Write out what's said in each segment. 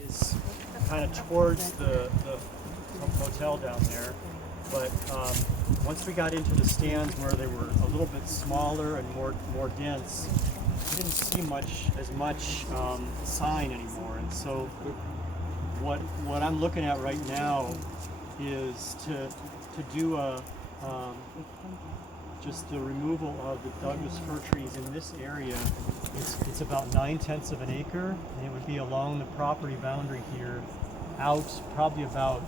is kind of towards the motel down there. But once we got into the stands where they were a little bit smaller and more dense, we didn't see as much sign anymore. And so what I'm looking at right now is to do just the removal of the Douglas fir trees in this area. It's about 9/10 of an acre, and it would be along the property boundary here, out probably about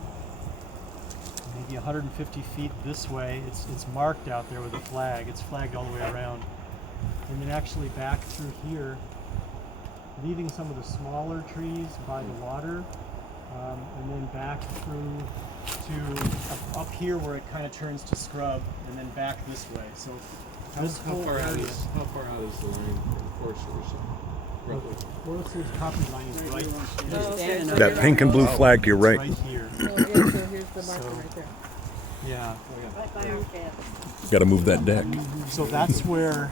maybe 150 feet this way. It's marked out there with a flag. It's flagged all the way around, and then actually back through here, leaving some of the smaller trees by the water, and then back through to up here where it kind of turns to scrub, and then back this way. So this How whole far out area. is the line from Forest Service? Roughly. Forest Service property line is right, That pink and blue flag to your right right. here. So here's the marker right there. Yeah. Right by our camp. Got to move that deck. So that's where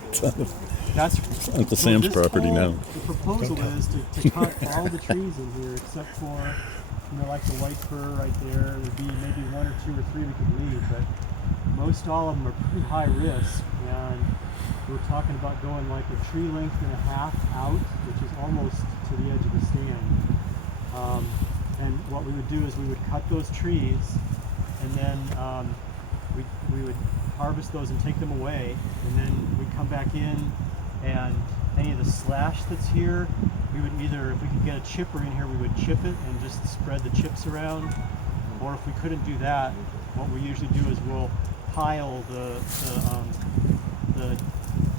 that's Uncle Sam's this property whole- now. The proposal is to cut all the trees in here except for, like the white fir right there. There'd be maybe 1 or 2 or 3 we could leave, but most all of them are pretty high risk. And we're talking about going like a tree length and a half out, which is almost to the edge of the stand. And what we would do is we would cut those trees, and then we would harvest those and take them away, and then we'd come back in, and any of the slash that's here, we would either, if we could get a chipper in here, we would chip it and just spread the chips around, or if we couldn't do that, what we usually do is we'll pile the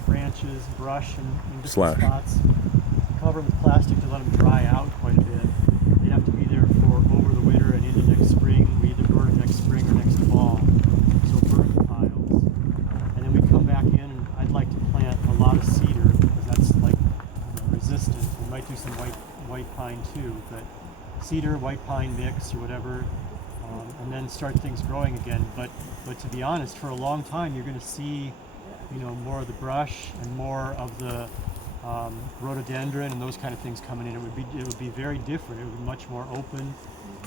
branches, brush, in different Slash. spots, cover them with plastic to let them dry out quite a bit. They have to be there for over the winter and into next spring. We either burn them next spring or next fall. So burn the piles. And then we come back in, and I'd like to plant a lot of cedar because that's like resistant. We might do some white pine too, but cedar, white pine mix or whatever, and then start things growing again. But to be honest, for a long time you're going to see, more of the brush and more of the rhododendron and those kind of things coming in. It would be very different. It would be much more open,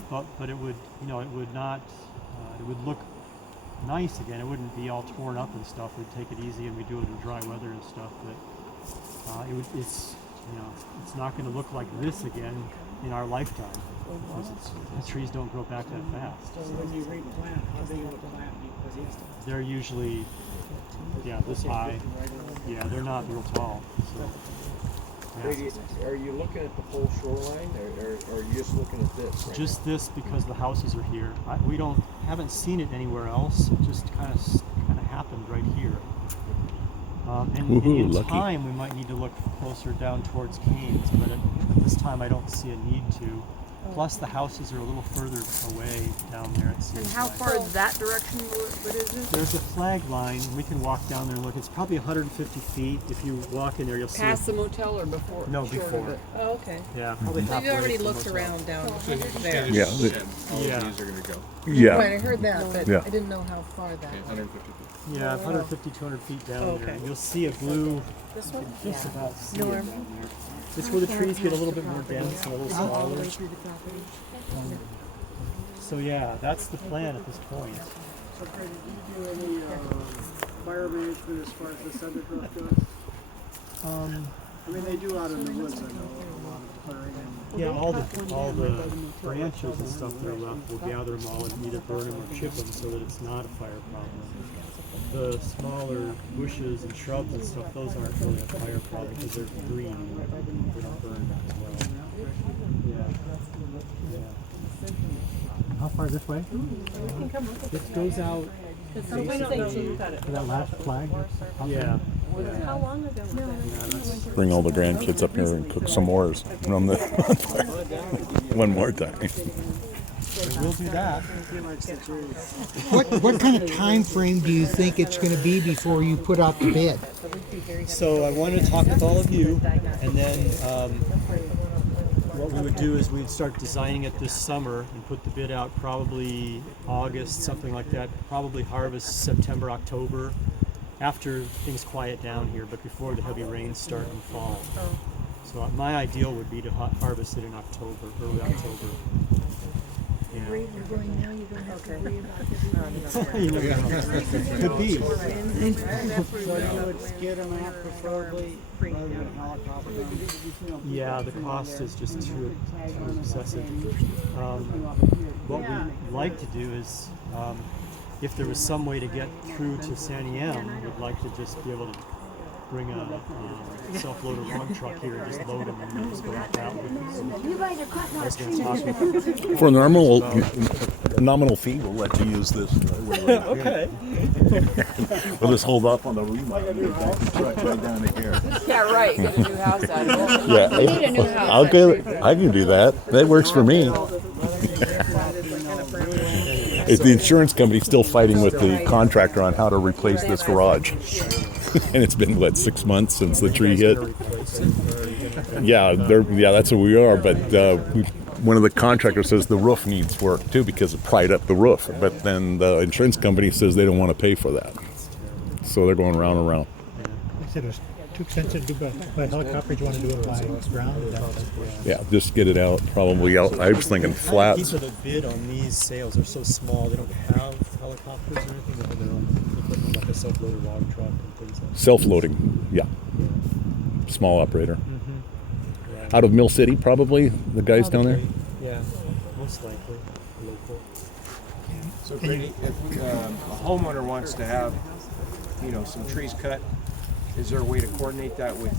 but it would it would not it would look nice again. It wouldn't be all torn up and stuff. We'd take it easy and we'd do it in dry weather and stuff. But it's not going to look like this again in our lifetime because the trees don't grow back that fast. So when you replant, how big of a plant do you put in? They're usually this high. Yeah, they're not real tall. So, yeah. Brady, are you looking at the whole shoreline, or are you just looking at this? Right Just this because the houses are here. We haven't seen it anywhere else. It just kind of happened right here. And Woohoo, in lucky. time, we might need to look closer down towards Canes, but at this time, I don't see a need to. Plus, the houses are a little further away down there. It seems And how like. far is that direction? What is it? There's a flag line. We can walk down there and look. It's probably 150 feet. If you walk in there, you'll see. Past the motel or before? No, short of before. it? Oh, okay. Yeah, probably So halfway. you've already to the looked motel. around down now? there. Yeah, All Yeah. of these are going to go. Right, Yeah. I heard that, but Yeah. I didn't know how far that Okay, was. 150 feet. Yeah, 150, 200 feet down Oh, there. okay. You'll see a blue. This one? Just about see it Norm. down there. It's where the trees get a little bit more dense and a little All the smaller. way through the property. So yeah, that's the plan at this point. So Brady, do you do any fire management as far as this undergrowth goes? I mean, they do out in the woods, I know, a lot of clearing and Yeah, all the branches and stuff that are left, we'll gather them all and either burn them or chip them so that it's not a fire problem. The smaller bushes and shrubs and stuff, those aren't really a fire problem because they're green and they don't burn as well. Yeah. How far this way? It goes out to that last flag. Yeah. How long ago was that? Bring all the grandkids up here and cook s'mores on the one more time. We'll do that. What kind of time frame do you think it's going to be before you put out the bid? So I wanted to talk with all of you, and then what we would do is we'd start designing it this summer and put the bid out probably August, something like that. Probably harvest September, October, after things quiet down here, but before the heavy rains start in fall. So So my ideal would be to harvest it in October, early October. Yeah. You never know. Could be. So you would skid them out preferably rather than helicopter them? Yeah, the cost is just too excessive. What we'd like to do is, if there was some way to get through to San Em, we'd like to just be able to bring a self-loader lug truck here and just load them and then just go out that way. I was going to talk with For a nominal fee, we'll let you use this. Okay. We'll just hold off on the remodel. Right down to here. Yeah, right. Get a new house out of it. Yeah, I'll go. I can do that. That works for me. If the insurance company's still fighting with the contractor on how to replace this garage, and it's been what 6 months since the tree hit. Yeah, that's what we are. But one of the contractors says the roof needs work too because it pried up the roof. But then the insurance company says they don't want to pay for that, so they're going round and round. They said it was too expensive to do by helicopter. You want to do it by ground? Is that Yeah, just get it out. Probably out. I was thinking flats. People that bid on these sales are so small; they don't have helicopters or anything. They have their own equipment, like a self-loader log truck and things like that. Self-loading. Yeah, small operator. Right. Out of Mill City, probably the guys down there. Yeah, most likely local. So Grady, if a homeowner wants to have, some trees cut, is there a way to coordinate that with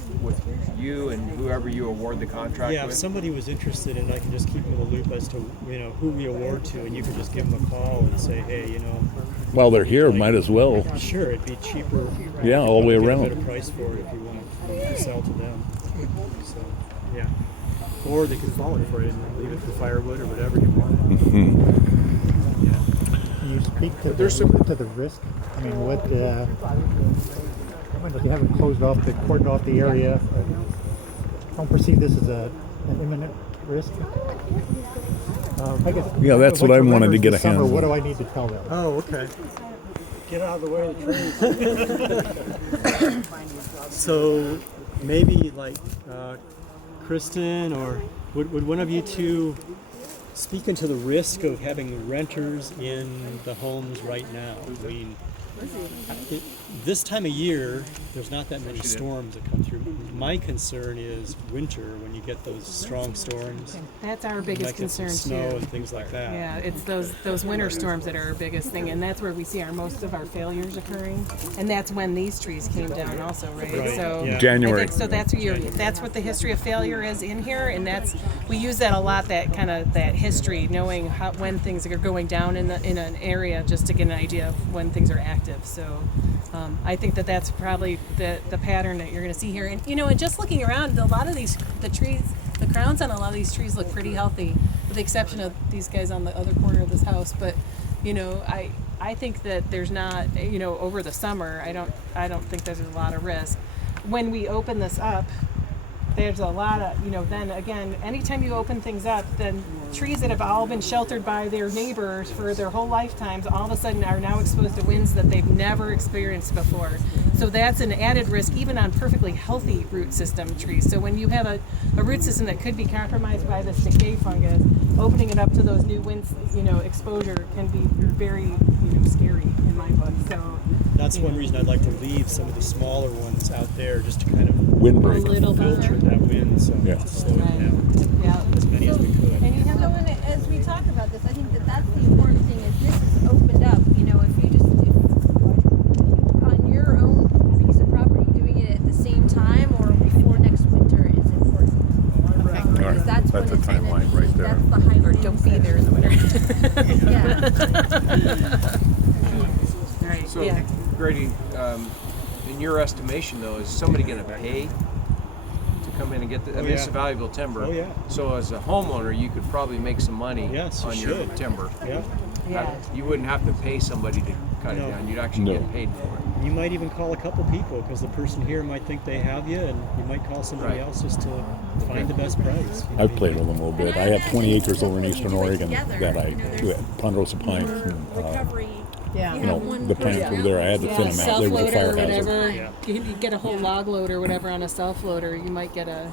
you and whoever you award the contract Yeah, if with? somebody was interested, and I can just keep them in the loop as to who we award to, and you can just give them a call and say, hey, While they're here, might as well. sure, it'd be cheaper. Yeah, all the way Get a around. better price for it if you want to sell to them. So yeah, or they could fall it for you and leave it for firewood or whatever you want. Can you speak to the risk? I mean, what if you haven't cordoned off the area? Don't perceive this as an imminent risk. I guess, Yeah, that's what I wanted to get a handle on. What do I need to tell them? Oh, okay. Get out of the way of the trees. So maybe like Kristen, or would one of you two speak into the risk of having renters in the homes right now? I mean, this time of year, there's not that many storms that come through. My concern is winter, when you get those strong storms. That's our You biggest might get some concern snow too. and things like that. Yeah, it's those winter storms that are our biggest thing, and that's where we see most of our failures occurring. And that's when these trees came down, also, right? Right, So yeah. January. I think, so that's what the history of failure is in here, and we use that a lot. That kind of that history, knowing when things are going down in an area, just to get an idea of when things are active. So. I think that's probably the pattern that you're going to see here. And and just looking around, a lot of the trees, the crowns on a lot of these trees look pretty healthy, with the exception of these guys on the other corner of this house. But I think that there's not over the summer. I don't think there's a lot of risk. When we open this up, there's a lot of then again, anytime you open things up, then trees that have all been sheltered by their neighbors for their whole lifetimes all of a sudden are now exposed to winds that they've never experienced before. So that's an added risk even on perfectly healthy root system trees. So when you have a root system that could be compromised by this decay fungus, opening it up to those new winds, exposure can be very scary in my book. So That's one reason I'd like to leave some of the smaller ones out there, just to kind of Windbreak. A little filter that wind, so Yeah. slow it down yeah. as many as we could. And you have So as we talk about this, I think that's the important thing is this is opened up. If on your own piece of property, doing it at the same time or before next winter is important. All right. Because that's That's when a it's gonna timeline be, right there. That's the high Or don't be there in the winter. Yeah. Right. So, Yeah. Grady, in your estimation, though, is somebody going to pay to come in and get this? I mean, it's yeah. a valuable timber. Oh, yeah. So, as a homeowner, you could probably make some money Yes, you on your should. timber. Yeah. Yeah. You wouldn't have to pay somebody to cut No. it down. You'd actually No. get paid for it. You might even call a couple people, because the person here might think they have you, and you might call somebody Right. else just to find the best price. I've played with them a little bit. I have 20 acres over in eastern Oregon that I Ponderosa pines. Recovery. Yeah. The pines over there, I had to thin them out. They Self were a loader fire or hazard. whatever. Yeah. You get a whole log load or whatever on a self loader. You might get a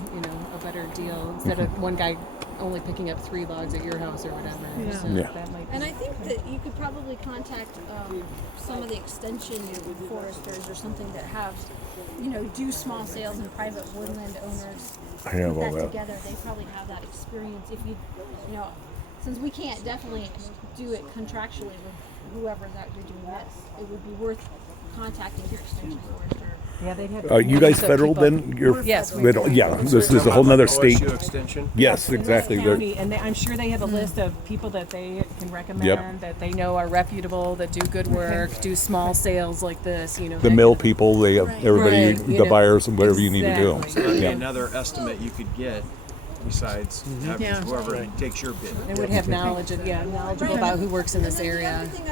better deal instead of one guy only picking up 3 logs at your house or whatever. Yeah. So Yeah. that might be And I think that you could probably contact some of the extension foresters or something that have, do small sales and private woodland owners. I have Put all that that. together. They probably have that experience. If since we can't definitely do it contractually with whoever's actually doing this, it would be worth contacting your extension forester. Yeah, they'd have. You guys so federal people- then? You're Yes, federal. Yeah, this is a whole nother state. OSU extension. Yes, in this exactly. county, and I'm sure they have a list of people that they can recommend that they know are reputable, that do good work, do small sales like this. The mill people, they have everybody, Right, the buyers, and whatever you need to do. exactly. So that'd be Yeah. another estimate you could get besides having Yeah. whoever takes your bid. They would have knowledgeable Right. about who works in And this then the area. other thing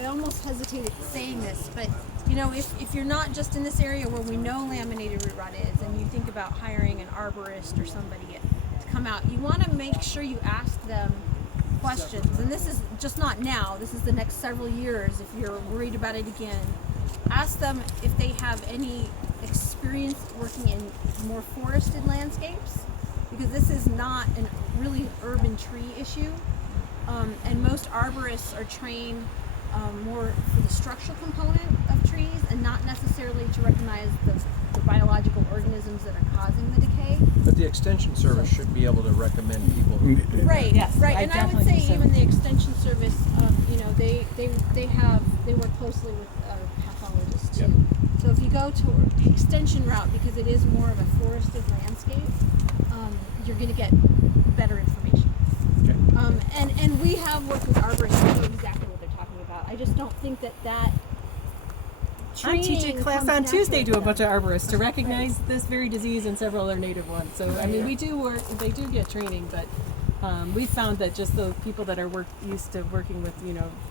I almost hesitated saying this, but if you're not just in this area where we know laminated root rot is, and you think about hiring an arborist or somebody to come out, you want to make sure you ask them questions. And this is just not now. This is the next several years. If you're worried about it again, ask them if they have any experience working in more forested landscapes, because this is not a really urban tree issue. And most arborists are trained more for the structural component of trees and not necessarily to recognize the biological organisms that are causing the decay. But the extension service should be able to recommend people who can do that. Right, Yes, right. I And I would definitely say think so. even the extension service, they work closely with pathologists too. Yep. So if you go to the extension route, because it is more of a forested landscape, you're going to get better information. Okay. And we have worked with arborists who know exactly what they're talking about. I just don't think that I teach a training class comes on Tuesday to a naturally. bunch of arborists to recognize this very disease and several other native ones. So I mean, we do work; they do get training, but we found that just the people that are used to working with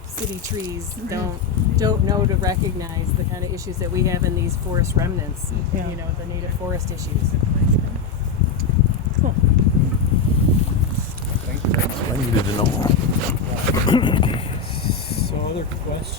city trees don't know to recognize the kind of issues that we have in these forest remnants. Yeah. The native forest issues. Cool. I needed to know. So other questions?